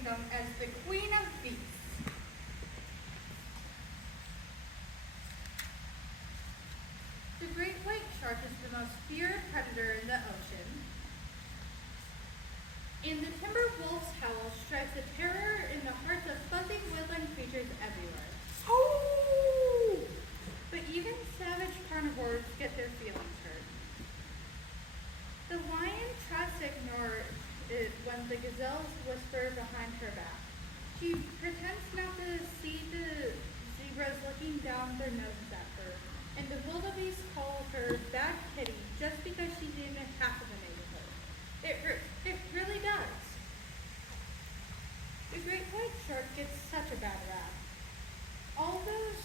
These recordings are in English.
kingdom as the queen of beasts. The great white shark is the most feared predator in the ocean. And the timber wolf's howl strikes a terror in the hearts of fuzzy woodland creatures everywhere. Oh! But even savage carnivores get their feelings hurt. The lion tries to ignore it when the gazelles whisper behind her back. She pretends not to see the zebras looking down their noses at her, and the wildebeest call her bad kitty just because she's even half of the neighborhood. It hurts. It really does. The great white shark gets such a bad rap. All those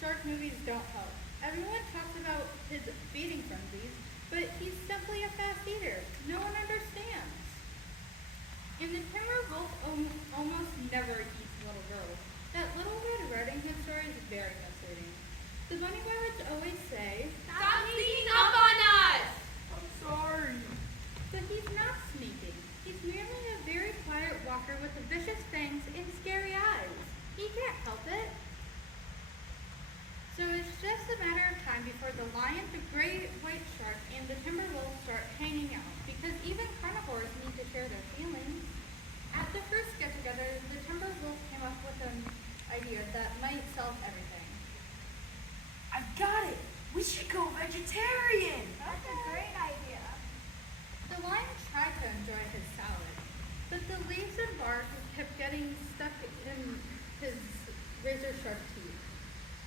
shark movies don't help. Everyone talks about his feeding frenzies, but he's simply a fast eater. No one understands. And the timber wolf almost never eats little girls. That Little Red Riding Hood story is very misleading. The bunny rabbits always say, "Stop sneaking up on us!" I'm sorry. but he's not sneaking. He's merely a very quiet walker with vicious fangs and scary eyes. He can't help it. So it's just a matter of time before the lion, the great white shark, and the timber wolf start hanging out, because even carnivores need to share their feelings. At the first get-together, the timber wolf came up with an idea that might solve everything. I got it. We should go vegetarian. That's a great idea. The lion tried to enjoy his salad, but the leaves and bark kept getting stuck in his razor-sharp teeth.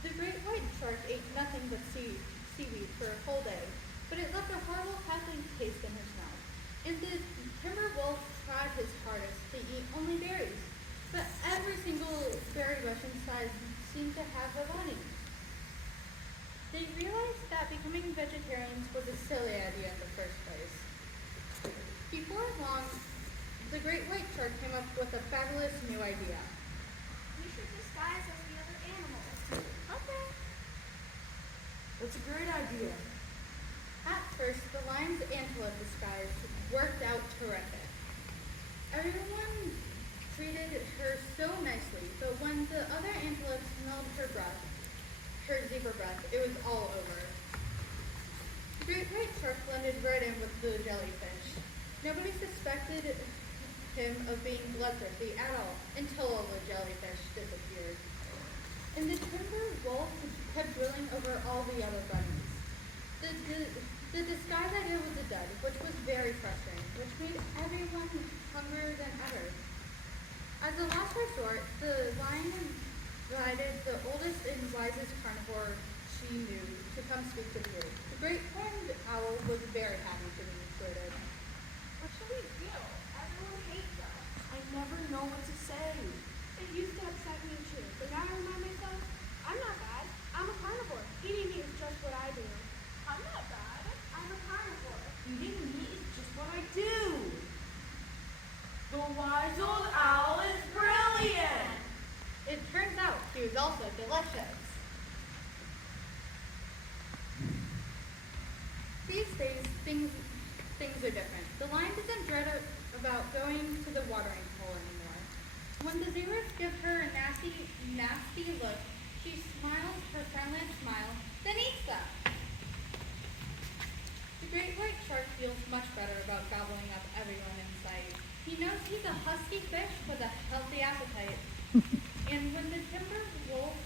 The great white shark ate nothing but seaweed for a whole day, but it left a horrible cackling taste in his mouth. And the timber wolf tried his hardest to eat only berries, but every single berry bush inside seemed to have a bunny. They realized that becoming vegetarians was a silly idea in the first place. Before long, the great white shark came up with a fabulous new idea. We should disguise as the other animals. Okay. That's a great idea. At first, the lion's antelope disguise worked out terrific. Everyone treated her so nicely, but when the other antelope smelled her breath, her zebra breath, it was all over. The great white shark blended right in with the jellyfish. Nobody suspected him of being bloodthirsty at all until all the jellyfish disappeared. And the timber wolf kept drilling over all the other bunnies. The disguise idea was a dud, which was very frustrating, which made everyone hungrier than ever. As a last resort, the lion invited the oldest and wisest carnivore she knew to come speak to the group. The great horned owl was very happy to be included. What should we do? Everyone hates us. I never know what to say. It used to upset me too, but now I remind myself, I'm not bad. I'm a carnivore. Eating meat is just what I do. I'm not bad. I'm a carnivore. Eating meat is just what I do. The wise old owl is brilliant. It turns out he was also delicious. These days, things are different. The lion doesn't dread about going to the watering hole anymore. When the zebras give her a nasty look, she smiles her friendly smile, then eats them. The great white shark feels much better about gobbling up everyone in sight. He knows he's a husky fish with a healthy appetite. And when the timber wolf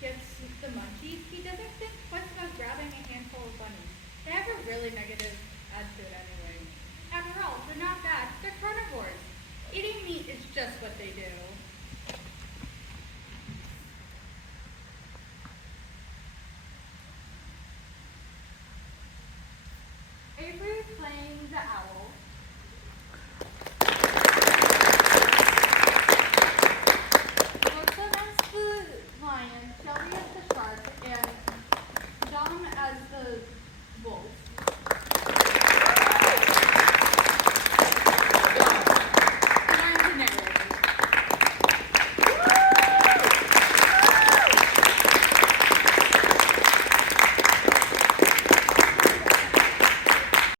gets the munchies, he doesn't think twice about grabbing a handful of bunnies. They have a really negative attitude anyway. After all, they're not bad, they're carnivores. Eating meat is just what they do. Avery playing the owl. Melissa as the lion, Shelby as the shark, and Dom as the wolf.